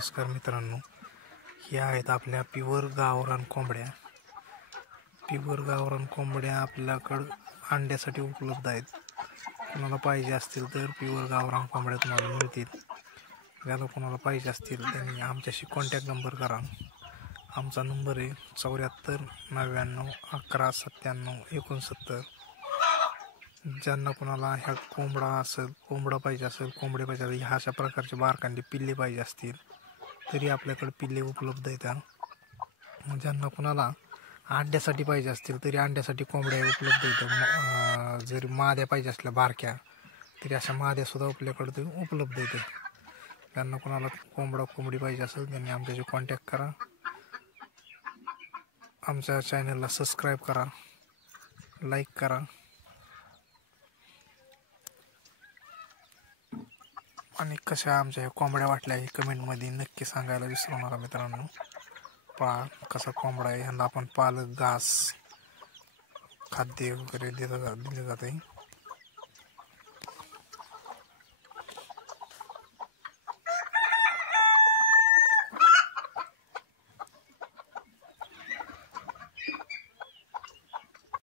नमस्कार मित्रांनो, ह्या आहेत आपल्या प्युअर गावरान कोंबड्या. प्युअर गावरान कोंबड्या आपल्याकडं अंड्यासाठी उपलब्ध आहेत. कोणाला पाहिजे असतील तर प्युअर गावरान कोंबड्या तुम्हाला मिळतील. ज्याला कोणाला पाहिजे असतील त्यांनी आमच्याशी कॉन्टॅक्ट नंबर करा. आमचा नंबर आहे 74 99 11 97 69. ज्यांना कोणाला ह्या कोंबडा पाहिजे असेल, कोंबडे पाहिजे असेल, ह्या अशा प्रकारचे बारकांडी पिल्ले पाहिजे असतील तरी आपल्याकडे पिल्ले उपलब्ध आहेत. ज्यांना कोणाला अंड्यासाठी पाहिजे असतील तरी अंड्यासाठी कोंबड्या उपलब्ध आहेत. जरी माद्या पाहिजे असल्या बारक्या तरी अशा माद्यासुद्धा आपल्याकडे उपलब्ध आहेत. ज्यांना कोणाला कोंबडी पाहिजे असेल त्यांनी आमच्याशी कॉन्टॅक्ट करा. आमच्या चॅनलला सबस्क्राईब करा, लाईक करा आणि कशा आमच्या ह्या कोंबड्या वाटल्या हे कमेंटमध्ये नक्की सांगायला विसरू नका मित्रांनो. कसा कोंबडा आहे, ह्यांना आपण पालक, घास, खाद्य वगैरे दिले जाते.